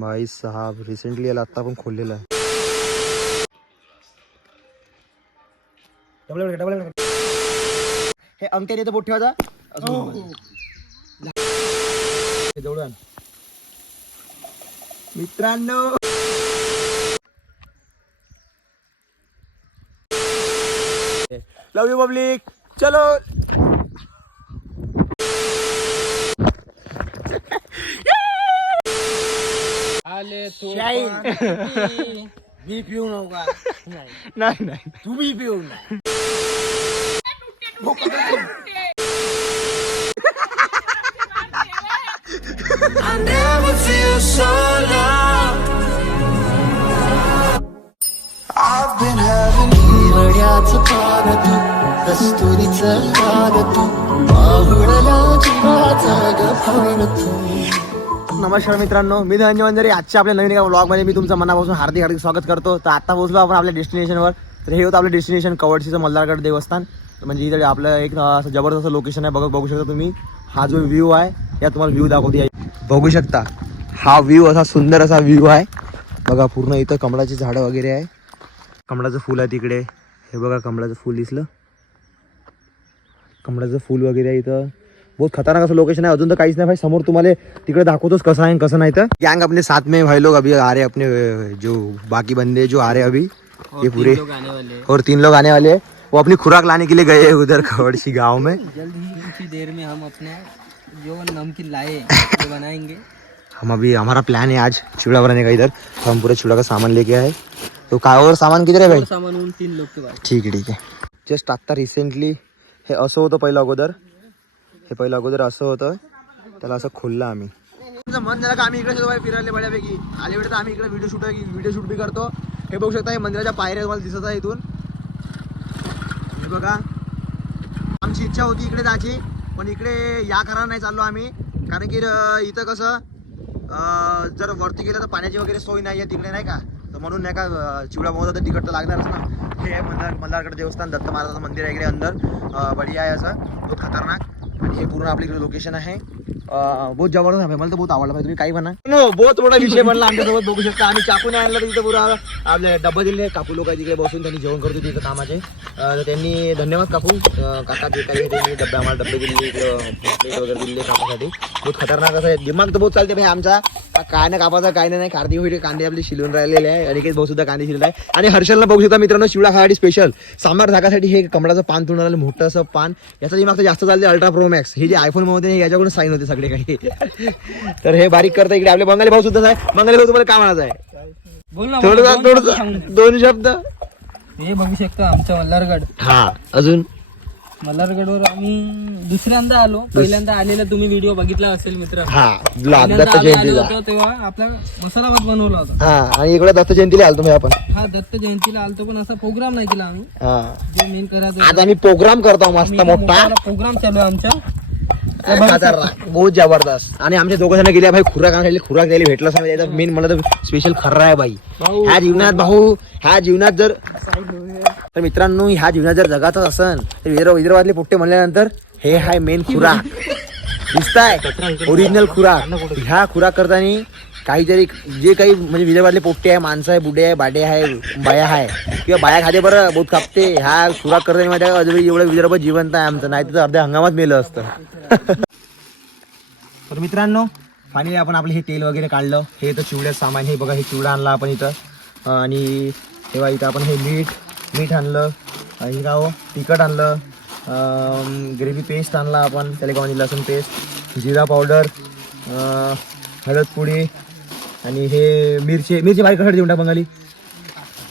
भाई साहब रिसेंटली याला आता पण खोललेला आहे. डबल डबल हे अंगठ्याने तर बोट ठेवायचा जवळ. मित्रांनो. लव यू पब्लिक चलो. मी पिऊ नका नाही नाही. तुम्ही पिऊ तू कस्तुरीचं लाग तू माहुळला जीवाचा गफान तू. नमस्कार मित्रांनो मी धनंजय मंजरी आजच्या आपल्या नवीन एका व्लॉगमध्ये मी तुमचं मनापासून हार्दिक हार्दिक स्वागत करतो. तर आता पोहोचलो आपण आपल्या डेस्टिनेशनवर तर हे होतं आपलं डेस्टिनेशन कवडशीचं मल्हारगड देवस्थान. म्हणजे इथे आपलं एक असं जबरदस्त लोकेशन आहे. बघत बघू शकता तुम्ही. हा जो व्ह्यू आहे या तुम्हाला व्ह्यू दाखवते. बघू शकता. हा व्ह्यू असा सुंदर असा व्ह्यू आहे. बघा पूर्ण इथं कमळाची झाडं वगैरे आहे. कमळाचं फुल आहे तिकडे. हे बघा कमळाचं फुल दिसलं. कमळाचं फुल वगैरे आहे इथं. बहुत खतरनाक असं लोकेशन है अजून तर काहीच नाही भाई. समोर तुम्हाला तिकडे दाखवतोच कसं आहे आणि कसं नाही तर. गैंग अपने साथ में भाई लोग अभी आ रहे अपने जो बाकी बंदे जो आ रहे हैं अभी ये पूरे। और तीन लोग आने वाले हैं। वो अपनी खुराक लाने के लिए गए हैं उधर खवड़सी गाँव में। जल्द ही कुछ ही देर में हम अपने जो नमकीन लाए वो बनाएँगे। हम अभी हमारा प्लान है आज चिवड़ा बनाने का इधर। तो हम पूरे चिवड़ा का सामान लेके आए। तो काय और सामान किधर आहे भाई? सामान उन तीन लोग के पास। ठीक आहे ठीक आहे जस्ट आता रिसेंटली हे असं होतं पहिलं अगोदर। हे पहिलं अगोदर असं होतं त्याला असं खोललं आम्ही. तुमचं मन झालं का आम्ही इकडे सुद्धा फिरायला बऱ्यापैकी? आली तर आम्ही इकडे व्हिडिओ शूट व्हिडिओ शूट बी करतो. हे बघू शकता हे मंदिराच्या पायऱ्या तुम्हाला दिसत आहे इथून. हे बघा. आमची इच्छा होती इकडे जायची पण इकडे या कारण नाही चाललो आम्ही. कारण की इथं कसं जर वरती गेलं तर पाण्याची वगैरे सोय नाही आहे तिकडे नाही का? तर म्हणून नाही का चिवडा मोहत तर तिकड तर लागणारच ना. हे आहे मल्हार मल्हारगड देवस्थान दत्त महाराजाचं मंदिर आहे इकडे अंदर. बढिया आहे असं. तो खतरनाक. आणि हे पूर्ण आपल्याकडे लोकेशन आहे. बहुत जबरदस्त आहे. मला तर बहुत आवडला. पाहिजे तुम्ही काही म्हणा. नो बहुत मोठा विषय बनला आमच्यासोबत बघू शकता. आम्ही चाकून नाही आणला तर तिथं पुरा आपले डब्बा दिले. काकू लोक तिकडे बसून त्यांनी जेवण करतो तिथं कामाचे. तर त्यांनी धन्यवाद काकू. काका जे काही त्यांनी डब्बे आम्हाला डब्बे दिले प्लेट वगैरे दिले कामासाठी. बहुत खतरनाक असं आहे. दिमाग तर बहुत चालते भाई आमचा. काय ना कापाचा काय नाही. कार्दी होईल कांदे आपले शिलून राहिलेले आहे. आणि काही भाऊ सुद्धा कांदे शिलत आहे आणि हर्षलला बघू शकता मित्रांनो शिवडा खायसाठी स्पेशल सांबार झाकासाठी हे कमळाचं पान तुणालं मोठं असं पान. याचा दिमाग तर जास्त चालते अल्ट्रा प्रो मॅक्स हे जे आयफोनमध्ये हे याच्याकडून साईन होते सगळं. काही. तर हे बारीक करता इकडे आपले बंगाली भाऊ सुद्धा आहे बंगाली भाऊ तुम्हाला काय म्हणायचं आहे? बोल ना थोडं दोन शब्द सांग. थोडं दोन शब्द. हे बघू शकता आमचा मल्हारगड. हा अजून? मल्हारगडवर आम्ही दुसऱ्यांदा आलो. पहिल्यांदा आलेला तुम्ही व्हिडिओ बघितला असेल मित्र. हा दत्त जयंतीला. तेव्हा आपला मसाला भात बनवला होता. हा आणि इकडे दत्त जयंतीला आलो तुम्ही आपण. हा दत्त जयंतीला आलतो पण असा प्रोग्राम नाही केला आम्ही. हा. जे मेन करायचं आज आम्ही प्रोग्राम करतो मस्त मोठा. प्रोग्राम चालू आहे आमचा. बहुत जबरदस्त. आणि आमच्या दोघं जण गेले भाई खुराक आणायला खुराक द्यायला भेटला सांगा याचा मेन मला तर स्पेशल खर्रा आहे भाऊ. ह्या जीवनात भाऊ ह्या जीवनात जर तर मित्रांनो ह्या जीवनात जर जगातच असन तर विदर्भ विदर्भातले पोट्टे म्हणल्यानंतर हे हाय मेन खुराक दिसताय? ओरिजिनल खुराक ह्या खुराक करताना काहीतरी जे काही म्हणजे विदर्भातले पोट्टे आहे माणसं आहे बुडे आहे बाडे आहे बाया आहे किंवा बाया खाते बरं बहुत कापते ह्या खुराक करताना माझ्या अजून एवढं विदर्भ जिवंत आहे आमचं नाही तर अर्ध्या हंगामात मेलं असतं. तर मित्रांनो फायनली आपण आपलं हे तेल वगैरे काढलं. हे तर चिवड्याचं सामान हे बघा हे चिवडा आणला आपण इथं. आणि तेव्हा इथं आपण हे मीठ मीठ आणलं. आणि का हो तिखट आणलं. ग्रेव्ही पेस्ट आणला आपण त्याला का म्हणजे लसूण पेस्ट जिरा पावडर हळद पुडी आणि हे मिरचे मिरची बारीक कशासाठी देऊन टाक बंगाली?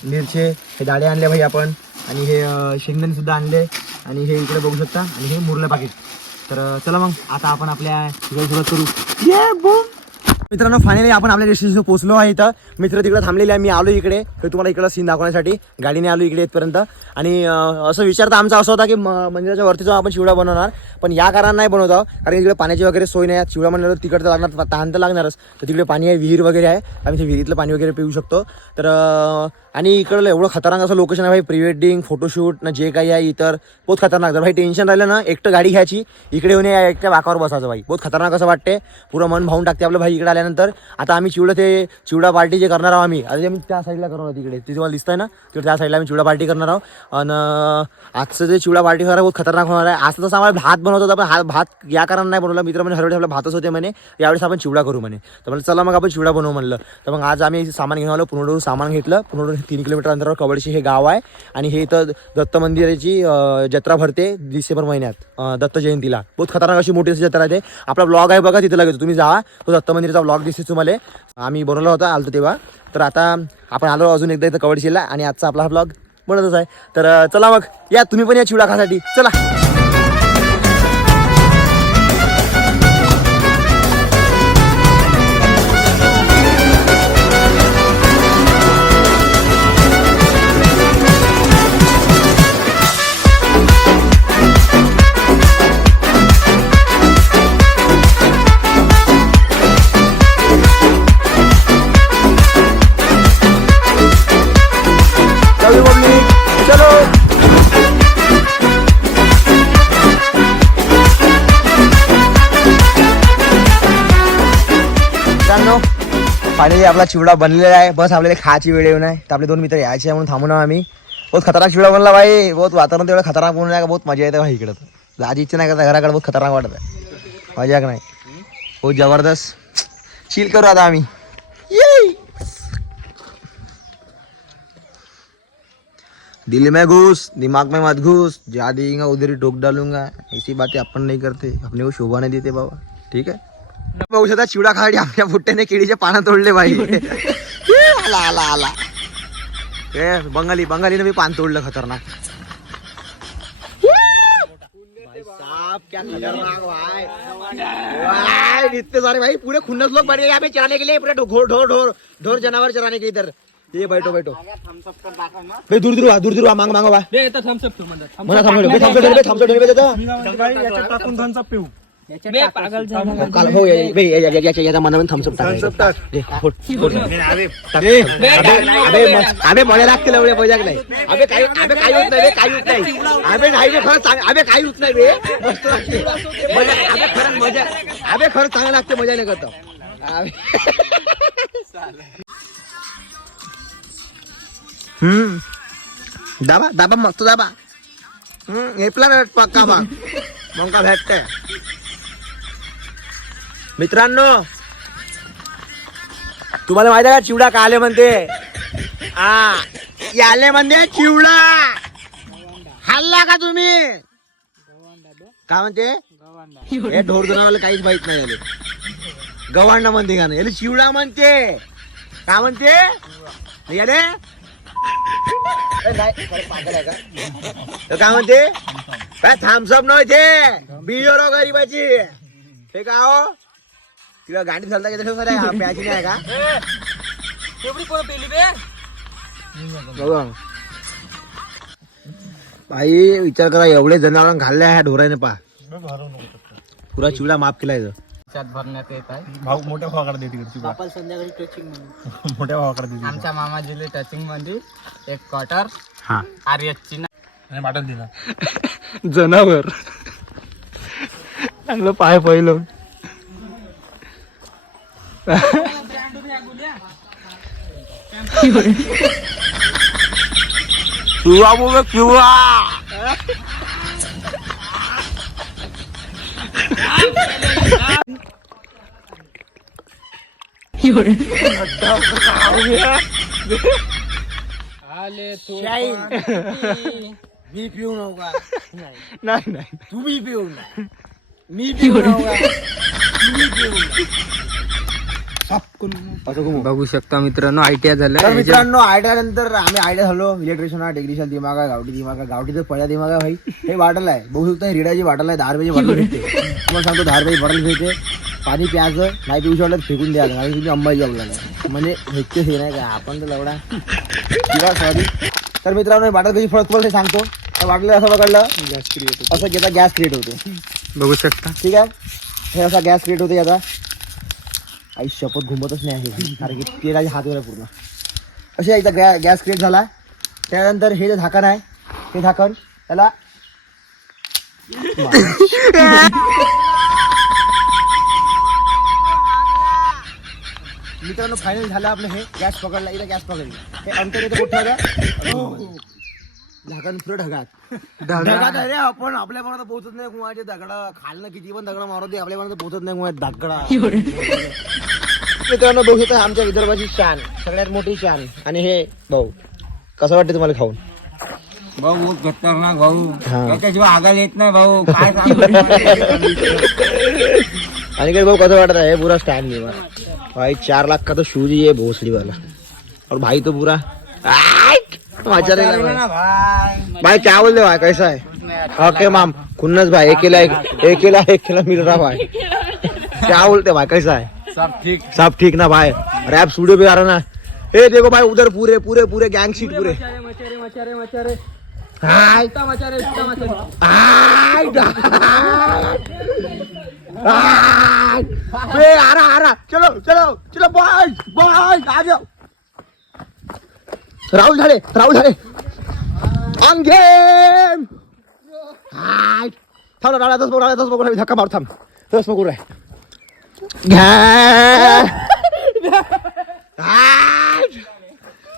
मिरचे हे दाणे आणले भाई आपण. आणि हे शेंगदाणे सुद्धा आणले. आणि हे इकडे बघू शकता. आणि हे मुरलं पाकिट. तर चला मग. आता आपण आपल्या सुरुवात करू. ये बूम मित्रांनो फायनली आपण आपल्या डेस्टिनेशन पोहोचलो आहे इथं. मित्र तिकडे थांबलेले आहे मी आलो इकडे. तर तुम्हाला इकडं सीन दाखवण्यासाठी गाडीने आलो इकडे इथपर्यंत. आणि असं विचार तर आमचा असा होता की मंदिराच्या वरती जाऊन आपण चिवडा बनवणार. पण या कारण नाही बनवत आहोत कारण इकडे पाण्याची वगैरे सोय नाही चिवडा म्हणल्यावर तिकडं तर लागणार तहान तर लागणारच. तर तिकडे पाणी आहे विहीर वगैरे आहे. आम्ही ते विहिरीतलं पाणी वगैरे पिऊ शकतो. तर आणि इकडलं एवढं खतरनाक असं लोकेशन आहे भाई. प्री वेडिंग फोटोशूट ना जे काही आहे इतर बहुत खतरनाक. जर भाई टेन्शन राहिलं ना एकटं गाडी घ्यायची इकडे येऊन या एकट्या वाकावर बसायचं भाई. बहुत खतरनाक असं वाटते पुरं मन भाऊन टाकते आपलं भाई इकडे आल्यानंतर आता आम्ही चिवडं ते चिवडा पार्टी जे करणार आहोत आम्ही आता आम्ही त्या साईडला करणार आहोत तिकडे. तिथे मला दिसतंय ना? तिकडे त्या साईडला आम्ही चिवडा पार्टी करणार आहोत. आणि आजचं जे चिवडा पार्टी होणार आहे बहुत खतरनाक होणार आहे. आज तसं आम्हाला भात बनवत होता पण हा भात या कारण नाही बनवला. मित्र म्हणजे हरवडे आपला भातच होते म्हणे. यावेळेस आपण चिवडा करू म्हणे. तर म्हणलं चला मग आपण चिवडा बनवू म्हणलं. तर मग आज आम्ही सामान घेऊन आलो पुनडून सामान घेतलं. पुनडून तीन किलोमीटर अंतरावर कवडशी हे गाव आहे. आणि हे इथं दत्त मंदिराची जत्रा भरते डिसेंबर महिन्यात दत्त जयंतीला. बहुत खतरनाक अशी मोठी अशी जत्रा आहे ते. आपला ब्लॉग आहे बघा तिथे लगेच. तुम्ही जा. तो दत्त मंदिराचा ब्लॉग दिसते तुम्हाला. आम्ही बनवला होता आलतो तेव्हा. तर आता आपण आलो अजून एकदा इथं कवडशीला आणि आजचा आपला हा ब्लॉग बनतच आहे. तर चला मग. या तुम्ही पण या चिवडा खासाठी. चला. आपला चिवडा बनलेला आहे. बस आपल्याला खायची वेळ येऊ नाही तर आपले दोन मित्र यायचे म्हणून थांबून आम्ही. बहुत खतरनाक चिवडा बनला भाई. बहुत वातावरण तेवढं खतरनाक बनून आहे का बहुत मजा येते भाई इकडं. लाजी इच्छा नाही करता घराकडे बहुत खतरनाक वाटत. आहे मजा का नाही. बहुत जबरदस्त. चिल करू आता आम्ही. दिल में घुस दिमाग में मत घुस. जा देगा उधर ही टोक डालूंगा. ऐसी बातें अपन नहीं करते. अपने को शोभा नहीं देते बाबा. ठीक है? शकता चिवडा खायची आमच्या बुट्ट्याने केळीचे पानं तोडले भाई ये, आला आला आला. ए बंगाली बंगालीने मी पान तोडलं खतरनाक. भाई साहब, क्या खतरनाक भाई. भाई, इतने सारे भाई पूरे खुन्नस लोग बैठ गए यहाँ पे चराने के लिए पूरे ढोर ढोर ढोर ढोर जानवर चराने के इधर। ये बैठो बैठो। भाई दूर दूर वा दूर दूर वा मांग म्हणतात. मला थांबलो बे थांबतो बे थांबतो बे देतो बे पागल झाला. काल हो लवळे मजाक नाही. अबे काही अबे काही होत नाही बे काही होत नाही. सांग अबे काही होत नाही बे. मस्त लागते मजा अबे खरंच मजा अबे खरंच चांगलं लागते मजा नाही करतो अबे. हम्म. दाबा दाबा मग तो दाबा. हम्म हेपला भेट पक्का बा मग का भेटते मित्रांनो तुम्हाला माहिती आहे का चिवडा का आले म्हणते? हा याले म्हणते चिवडा. खाल्ला का तुम्ही? काय म्हणते? हे ढोर जनावरला काहीच माहीत नाही आले गव्हांना म्हणते का नाही? याले चिवडा म्हणते. काय म्हणते? याले? काय म्हणते? काय थांबसप नव्हते बिजोरो गरीबाची. हे का हो? तिला गांडी झालता की तसं सर प्याची नाही का? एवढी कोण पेली बे? बघा. भाई विचार करा एवढे जनावर घालले ह्या ढोराने पा. पुरा चिवडा माफ केलाय. त्यात भरण्यात येत आहे. भाऊ मोठ्या भावाकडे दे तिकडची बा. आपण संध्याकाळी टचिंग मोठ्या भावाकडे दे आमच्या मामाजीले टचिंगमध्ये एक क्वार्टर हा. आर्यची आणि वाटण दे ना जनावर. चांगलं पाय पहिलं. किंवा बोल किंवा आले तो मी पिऊ नका नाही नाही तुम्ही पिऊ नाही मी पिऊ बघू शकता मित्रांनो आयटीआय तर झालं मित्रांनो आयडिया नंतर आम्ही आयडिया झालो. इलेक्ट्रिशियन हा टेक्निशियन दिमाग आहे गावठी दिमाग आहे. गावठी तर पहिला दिमाग आहे भाई. हे वाटल आहे. बघू शकता रिडाची वाटल आहे. दहा रुपयाची बॉटल भेटते तुम्हाला सांगतो दहा रुपयाची बॉटल भेटते पाणी प्यायचं नाही पिऊ शकलं तर फेकून द्यायचं आणि तुम्ही अंबाजी आपल्याला म्हणजे भेटते हे नाही का आपण तर लवडा. किंवा सॉरी तर मित्रांनो बाटल कशी फळत पडते सांगतो. तर वाटलं असं पकडलं. गॅस क्रिएट असं घेता गॅस क्रिएट होते. बघू शकता. ठीक आहे? हे असा गॅस क्रिएट होते याचा आई शपथ घुमतच नाही आहे. कारण की तेलाचे हात वगैरे पूर्ण. असे एकदा गॅ गॅस क्रिएट झाला. त्यानंतर हे जे झाकण आहे ते झाकण त्याला मित्रांनो फायनल झालं आपलं हे. गॅस पकडला इथं गॅस पकडली. हे अंतर इथं कुठं झाकण पुरं ढगात. ढगात अरे आपण. आपल्यापर्यंत पोहोचत नाही कुणाचे दगडा खालनं किती पण दगड मारू दे. आपल्यापर्यंत पोहोचत नाही कुणा दगडा. मित्रांनो बघू शकता आमच्या विदर्भाची शान. सगळ्यात मोठी शान. आणि हे भाऊ कसं वाटतं तुम्हाला खाऊन? भाऊ खतरनाक भाऊ. हा. त्याच्याशिवाय आगायला येत नाही भाऊ. काय सांगू? आणि काय भाऊ कसं वाटत? है पूरा स्टैंड लिया भाई चार लाख का तो शूज ही है भोसड़ी वाला और भाई तो पूरा. आइट! रहा भाई. भाई क्या बोल रहे हो? भाई कैसा है ओके माम. खुन्नस भाई एक किला एक किला एक किला मिल रहा भाई. क्या बोलते भाई? कैसा है? सब ठीक. सब ठीक ना भाई? रैप स्टूडियो पे आ रहा ना? ए देखो भाई उधर पूरे पूरे पूरे गैंग शीट पूरे। आ रहा आ रहा। चलो चलो चलो बॉय बॉय आ जाओ। राहुल झाले राहुल झाले ऑन गेम थांब ना राळा दस बघ राळा दस बघ धक्का मार थांब. दस बघू राय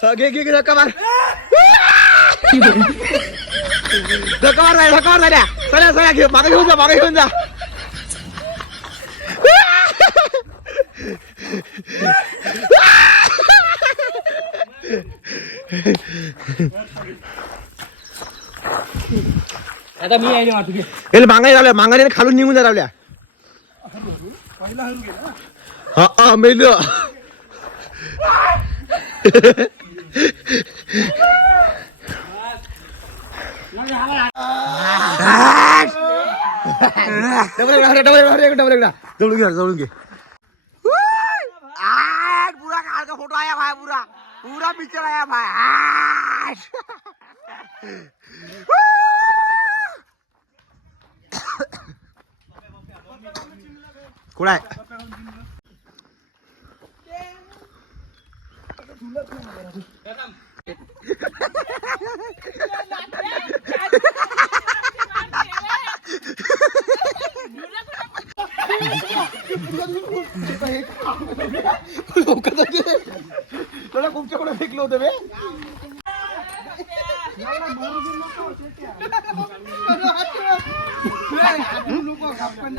घ्या घे घे धक्का मार. धक्का मार नाही, धक्का मार नाही सगळ्या सगळ्या घे मागे घेऊन जा मागे घेऊन जा. आता मी यायले मातू घे हे मागाने लावल्या मागाने खालून निघून जा लावल्या हा हा मेल जवळून घे जवळून घे पूरा कार का फोटो आया भाई पूरा पूरा पिक्चर आया भाई। कुठं आहे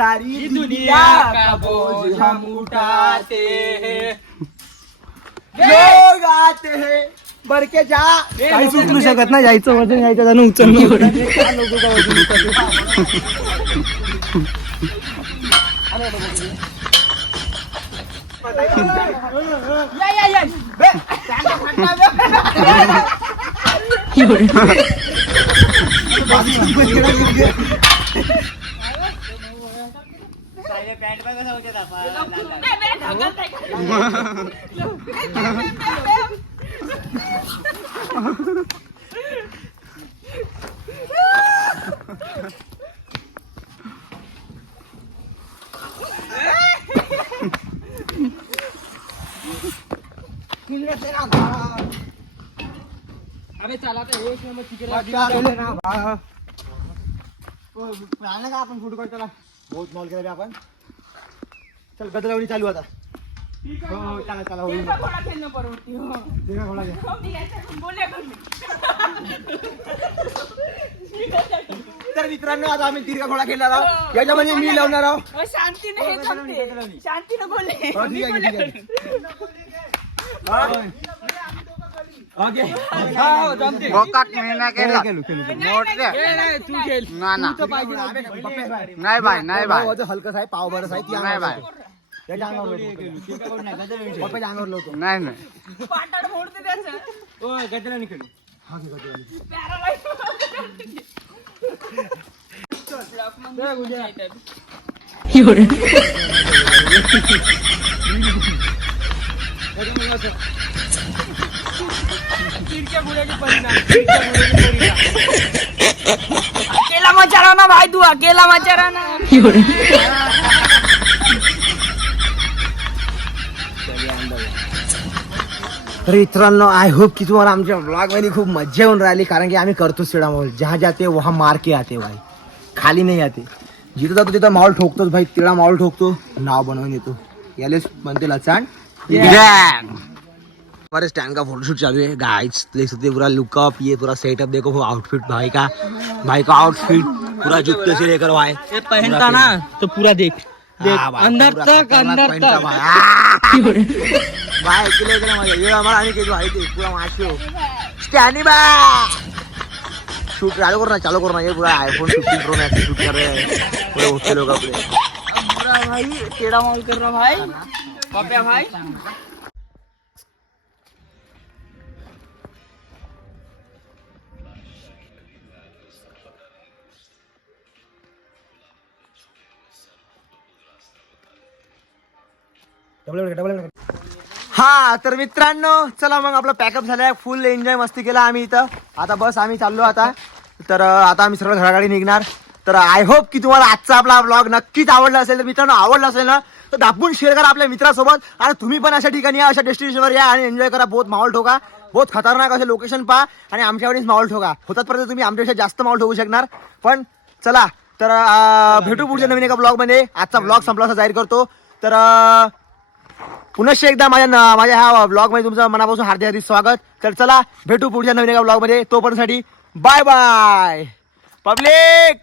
सारी दुनिया का बोझ हम उठाते हैं लोग आते हैं बर के जा काही उचलू शकत नाही जायचं वजन यायचं जाणं उचलणं अबे चला तर एक नंबर तिकडे आपण फोटो काढताना बहुत मॉल केला आपण. चल गदलावणी चालू आता. हो चला चला होईल. तिघा घोडा घ्या. तर मित्रांनो आता आम्ही तिरका घोडा खेळणार आहोत. याच्यामध्ये मी लावणार आहोत. शांतीने हे शांतीने बोले हो, ठीक आहे, ठीक आहे. हा? खेळू. तू खेळ. तू तर पाहिजे ना. पप्पे, नाही बाय नाही वजन हलकंच आहे पाव बरंच आहे आम्हाला बाय. नाही नाही. अकेला मचा रहा ना भाई तू अकेला मचा रहा ना तर मित्रांनो आय होप की तुम्हाला आमच्या ब्लॉगमध्ये खूप मजा येऊन राहिली कारण की आम्ही करतो सिडा माहोल जहा जाते वहा मार के आते भाई. खाली नाही आते. जिथं जातो तिथं माहोल ठोकतोच भाई. तिळा माहोल ठोकतो नाव बनवून येतो यालेच म्हणते लचाण हमारे स्टैंड का फोटोशूट चालू है। गाइस देख सकते हैं पूरा लुकअप ये पूरा सेटअप देखो वो आउटफिट भाई का। भाई का आउटफिट पूरा जूते से लेकर भाई। पहनता ना तो पूरा देख हाँ भाई, अंदर तक अंदर तक। भाई! भाई किले मज़ा। ये हमारा आने के भाई देख पूरा माशो स्टैंडी बा शूट चालू करना चालू करना ये पूरा आईफोन 15 प्रो मैक्स शूट कर रहे हैं। पूरे होते लोग अपने। भाई टेढ़ा माल कर रहा भाई। पापया भाई। हा तर मित्रांनो चला मग आपलं पॅकअप झालंय. फुल एन्जॉय मस्ती केला आम्ही इथं. आता बस आम्ही चाललो आता. तर आता आम्ही सर्व घराकडे निघणार. तर आय होप की तुम्हाला आजचा आपला ब्लॉग नक्कीच आवडला असेल. तर मित्रांनो आवडला असेल ना तर दाबून शेअर करा आपल्या मित्रासोबत. आणि तुम्ही पण अशा ठिकाणी या अशा डेस्टिनेशनवर या आणि एन्जॉय करा. बहुत माहोल ठोका. बहुत खतरनाक असे लोकेशन पहा आणि आमच्यावरच माहोल ठोका. होतात पर्यंत तुम्ही आमच्यापेक्षा जास्त माहोल ठोकू शकणार. पण चला तर भेटू पुढच्या नवीन एका ब्लॉगमध्ये आजचा ब्लॉग संपला असा जाहीर करतो. तर पुनश्च एकदा माझ्या न- माझ्या ह्या ब्लॉगमध्ये तुमचं मनापासून हार्दिक हार्दिक स्वागत. तर चला भेटू पुढच्या नवीन एका ब्लॉगमध्ये तोपर्यंतसाठी बाय बाय पब्लिक